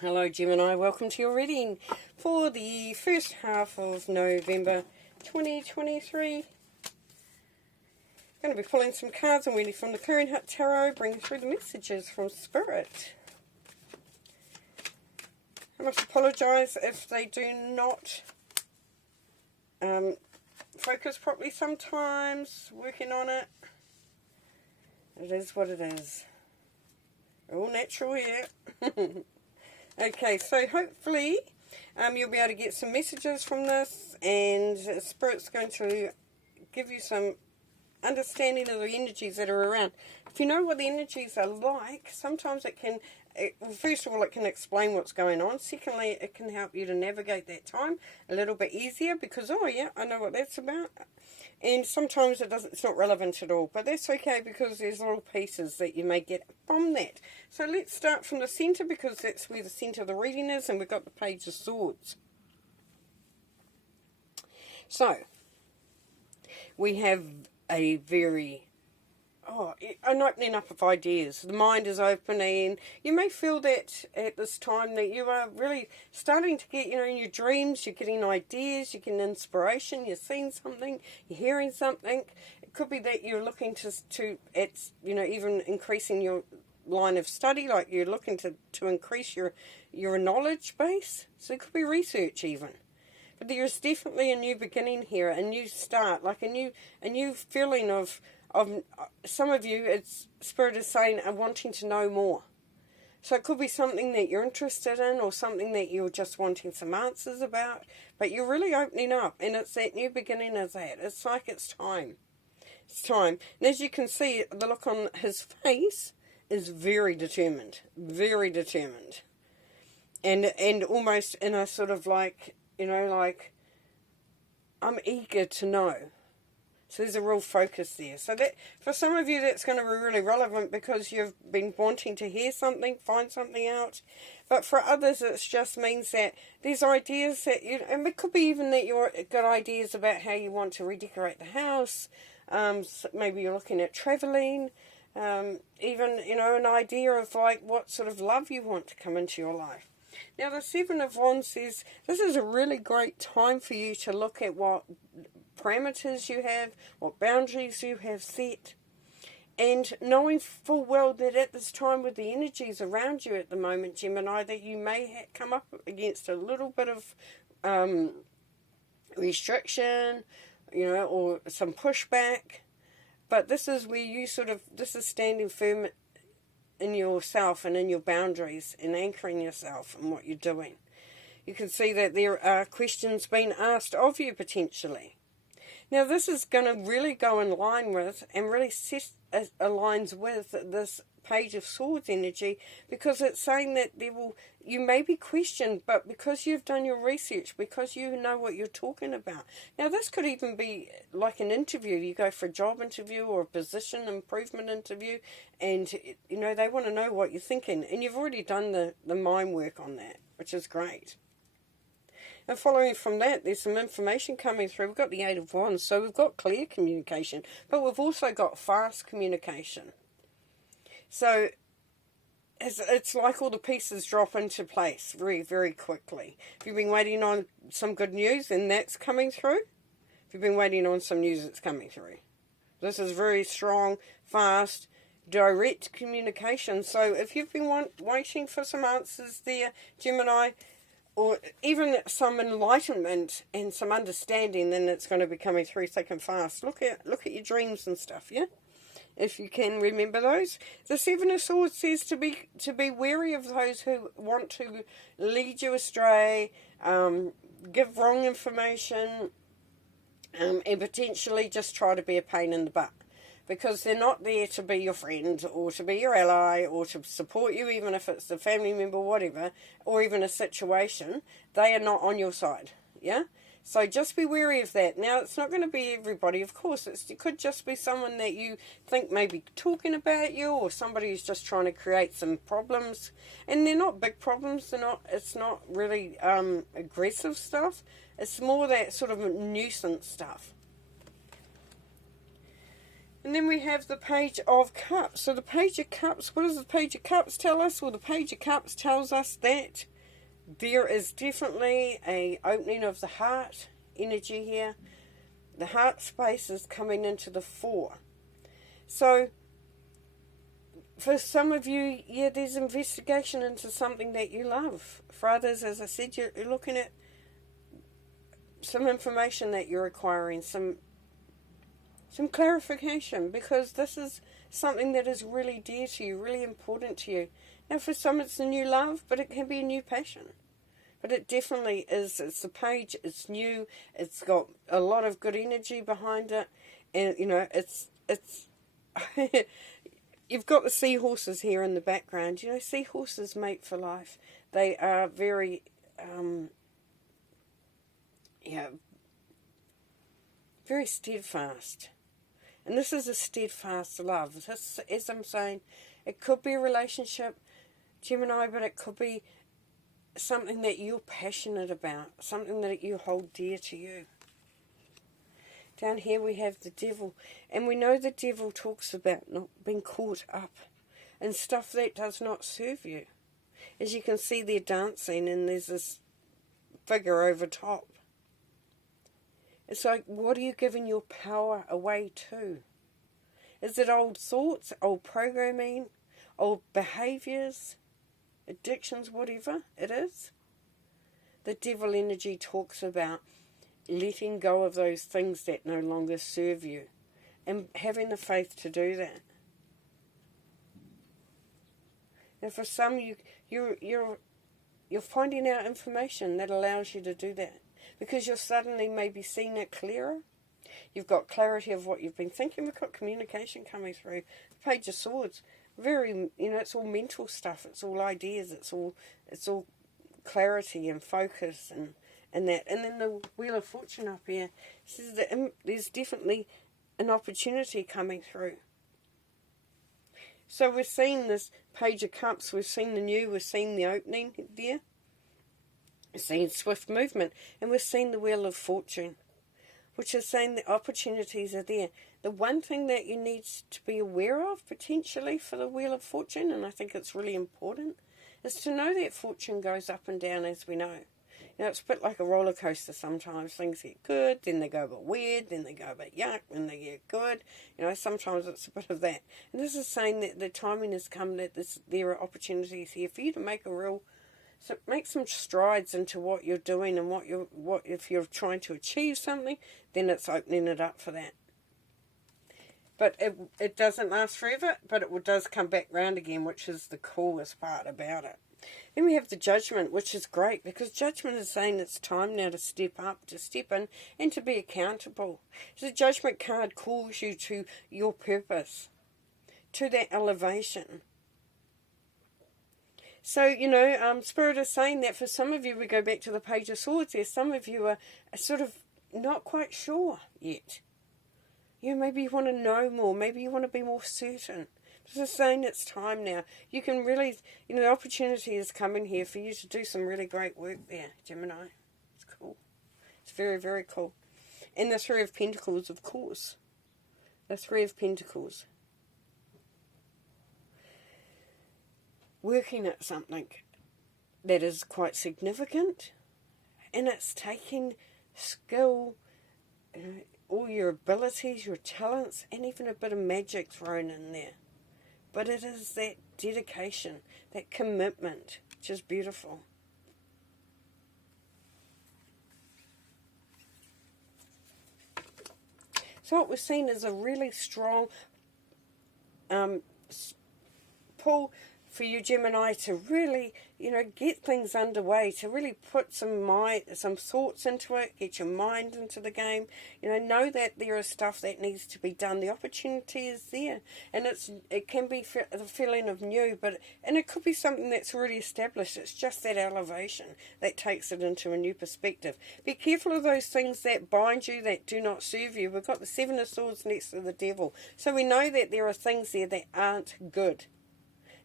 Hello Gemini, welcome to your reading for the first half of November 2023. Going to be pulling some cards and reading from the Clearing Hut Tarot, bringing through the messages from Spirit. I must apologise if they do not focus properly sometimes, working on it. It is what it is. All natural here. Okay, so hopefully you'll be able to get some messages from this, and Spirit's going to give you some understanding of the energies that are around. If you know what the energies are like, sometimes well, first of all, it can explain what's going on. Secondly, it can help you to navigate that time a little bit easier because, oh yeah, I know what that's about. And sometimes it's not relevant at all, but that's okay because there's little pieces that you may get from that. So let's start from the centre because that's where the centre of the reading is, and we've got the Page of Swords. So, we have a very an opening up of ideas. The mind is opening. You may feel that at this time that you are really starting to get, in your dreams, you're getting ideas, you're getting inspiration, you're seeing something, you're hearing something. It could be that you're looking even increasing your line of study, like you're looking to increase your knowledge base. So it could be research even. But there's definitely a new beginning here, a new start, like a new feeling of some of you, Spirit is saying, are wanting to know more. So it could be something that you're interested in or something that you're just wanting some answers about, but you're really opening up, and it's that new beginning of that. It's like it's time. It's time. And as you can see, the look on his face is very determined, and almost in a sort of like, I'm eager to know. So there's a real focus there. So that for some of you, that's going to be really relevant because you've been wanting to hear something, find something out. But for others, it just means that there's ideas that and it could be even that you've got ideas about how you want to redecorate the house. So maybe you're looking at travelling. Even, an idea of like what sort of love you want to come into your life. Now, the Seven of Wands says this is a really great time for you to look at what parameters you have, what boundaries you have set, and knowing full well that at this time with the energies around you at the moment, Gemini, that you may come up against a little bit of restriction, or some pushback, but this is where this is standing firm in yourself and in your boundaries and anchoring yourself in what you're doing. You can see that there are questions being asked of you potentially. Now this is going to really go in line with and really aligns with this Page of Swords energy, because it's saying that you may be questioned, but because you've done your research, because you know what you're talking about. Now this could even be like an interview. You go for a job interview or a position improvement interview, and they want to know what you're thinking, and you've already done the mind work on that, which is great. And following from that, there's some information coming through. We've got the Eight of Wands, so we've got clear communication, but we've also got fast communication. So it's like all the pieces drop into place very, very quickly. If you've been waiting on some good news, then that's coming through. If you've been waiting on some news, it's coming through. This is very strong, fast, direct communication. So if you've been waiting for some answers there, Gemini, or even some enlightenment and some understanding, then it's going to be coming through thick and fast. Look at your dreams and stuff, yeah? If you can remember those. The Seven of Swords says to be wary of those who want to lead you astray, give wrong information, and potentially just try to be a pain in the butt. Because they're not there to be your friend or to be your ally or to support you, even if it's a family member, whatever, or even a situation. They are not on your side, yeah? So just be wary of that. Now, it's not going to be everybody, of course. It could just be someone that you think may be talking about you, or somebody who's just trying to create some problems. And they're not big problems. It's not really aggressive stuff. It's more that sort of nuisance stuff. And then we have the Page of Cups. So the Page of Cups, what does the Page of Cups tell us? Well, the Page of Cups tells us that there is definitely a opening of the heart energy here. The heart space is coming into the fore. So for some of you, yeah, there's investigation into something that you love. For others, as I said, you're looking at some information that you're acquiring, some clarification, because this is something that is really dear to you, really important to you. Now, for some, it's a new love, but it can be a new passion. But it definitely is. It's the page. It's new. It's got a lot of good energy behind it, and you know, it's. You've got the seahorses here in the background. You know, seahorses mate for life. They are very, very steadfast. And this is a steadfast love. This, as I'm saying, it could be a relationship, Gemini, but it could be something that you're passionate about, something that you hold dear to you. Down here we have the devil, and we know the devil talks about not being caught up in stuff that does not serve you. As you can see, they're dancing, and there's this figure over top. It's like, what are you giving your power away to? Is it old thoughts, old programming, old behaviours, addictions, whatever it is? The devil energy talks about letting go of those things that no longer serve you and having the faith to do that. Now, for some, you're finding out information that allows you to do that, because you're suddenly maybe seeing it clearer. You've got clarity of what you've been thinking. We've got communication coming through. The Page of Swords, very, you know, it's all mental stuff. It's all ideas. It's all clarity and focus and that. And then the Wheel of Fortune up here says that there's definitely an opportunity coming through. So we're seeing this Page of Cups. We've seen the new. We've seen the opening there. We're seeing swift movement, and we're seeing the Wheel of Fortune, which is saying the opportunities are there. The one thing that you need to be aware of, potentially, for the Wheel of Fortune, and I think it's really important, is to know that fortune goes up and down, as we know. You know, it's a bit like a roller coaster sometimes. Things get good, then they go a bit weird, then they go a bit yuck, then they get good. You know, sometimes it's a bit of that. And this is saying that the timing has come, that there are opportunities here for you to make make some strides into what you're doing, and what if you're trying to achieve something, then it's opening it up for that. But it doesn't last forever, but it does come back round again, which is the coolest part about it. Then we have the Judgment, which is great, because Judgment is saying it's time now to step up, to step in, and to be accountable. So the Judgment card calls you to your purpose, to that elevation. So, you know, Spirit is saying that for some of you, we go back to the Page of Swords there, some of you are sort of not quite sure yet. You know, maybe you want to know more, maybe you want to be more certain. This is saying it's time now. You can really, you know, the opportunity is coming here for you to do some really great work there, Gemini. It's cool. It's very, very cool. And the Three of Pentacles, of course. The Three of Pentacles. Working at something that is quite significant, and it's taking skill, all your abilities, your talents, and even a bit of magic thrown in there. But it is that dedication, that commitment, which is beautiful. So what we're seeing is a really strong pull for you, Gemini, to really, you know, get things underway, to really put some thoughts into it, get your mind into the game. You know that there is stuff that needs to be done. The opportunity is there, and it can be the feeling of new, and it could be something that's already established. It's just that elevation that takes it into a new perspective. Be careful of those things that bind you, that do not serve you. We've got the Seven of Swords next to the Devil, so we know that there are things there that aren't good.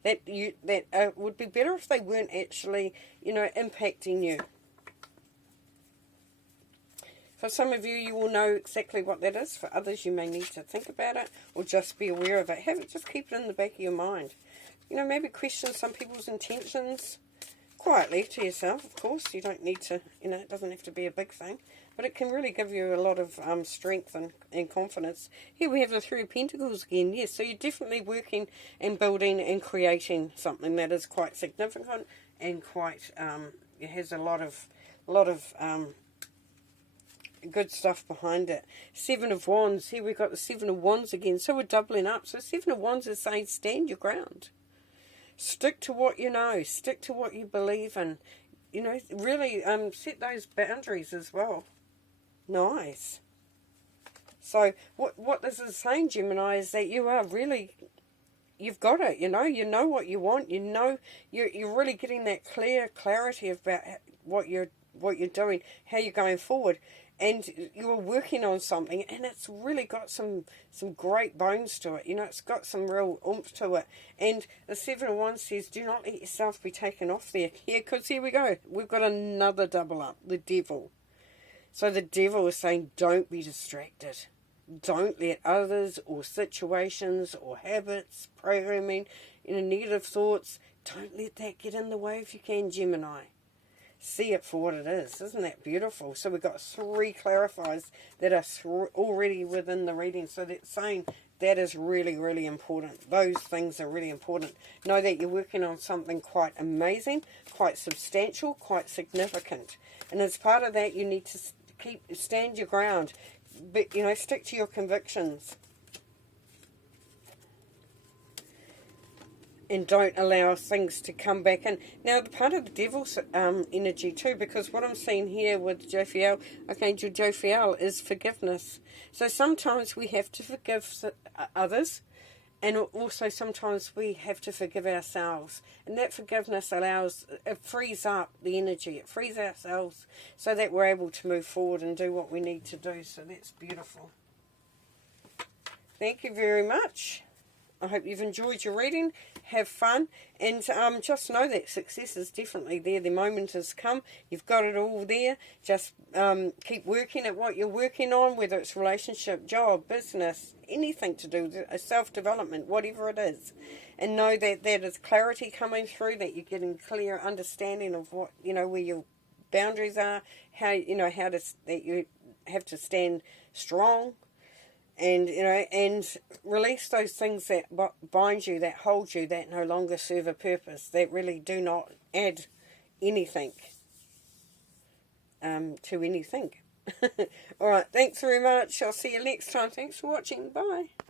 That would be better if they weren't actually, you know, impacting you. For some of you, you will know exactly what that is. For others, you may need to think about it or just be aware of it. Have it, just keep it in the back of your mind. You know, maybe question some people's intentions quietly to yourself, of course. You don't need to, you know, it doesn't have to be a big thing. But it can really give you a lot of strength and confidence. Here we have the Three of Pentacles again. Yes, so you're definitely working and building and creating something that is quite significant and quite, it has a lot of good stuff behind it. Seven of Wands. Here we've got the Seven of Wands again. So we're doubling up. So Seven of Wands is saying stand your ground. Stick to what you know. Stick to what you believe in. You know, really set those boundaries as well. Nice. So what this is saying, Gemini, is that you are really, you've got it, you know what you want, you know, you're really getting that clarity about what you're doing, how you're going forward, and you're working on something, and it's really got some great bones to it, you know, it's got some real oomph to it. And the Seven of Wands says, do not let yourself be taken off there. Yeah, because here we go, we've got another double up, the Devil. So the Devil is saying, don't be distracted. Don't let others or situations or habits, programming, you know, negative thoughts, don't let that get in the way if you can, Gemini. See it for what it is. Isn't that beautiful? So we've got three clarifiers that are already within the reading. So that's saying that is really, really important. Those things are really important. Know that you're working on something quite amazing, quite substantial, quite significant. And as part of that, you need to stand your ground, but, you know, stick to your convictions. And don't allow things to come back in. Now, the part of the Devil's energy too, because what I'm seeing here with Jophiel, Archangel Jophiel, is forgiveness. So sometimes we have to forgive others, and also sometimes we have to forgive ourselves. And that forgiveness it frees up the energy. It frees ourselves so that we're able to move forward and do what we need to do. So that's beautiful. Thank you very much. I hope you've enjoyed your reading. Have fun. And just know that success is definitely there. The moment has come. You've got it all there. Just keep working at what you're working on, whether it's relationship, job, business, anything to do with self-development, whatever it is. And know that there is clarity coming through, that you're getting clear understanding of what, you know, where your boundaries are, how, you know, that you have to stand strong. And, you know, and release those things that bind you, that hold you, that no longer serve a purpose, that really do not add anything to anything. All right, thanks very much. I'll see you next time. Thanks for watching. Bye.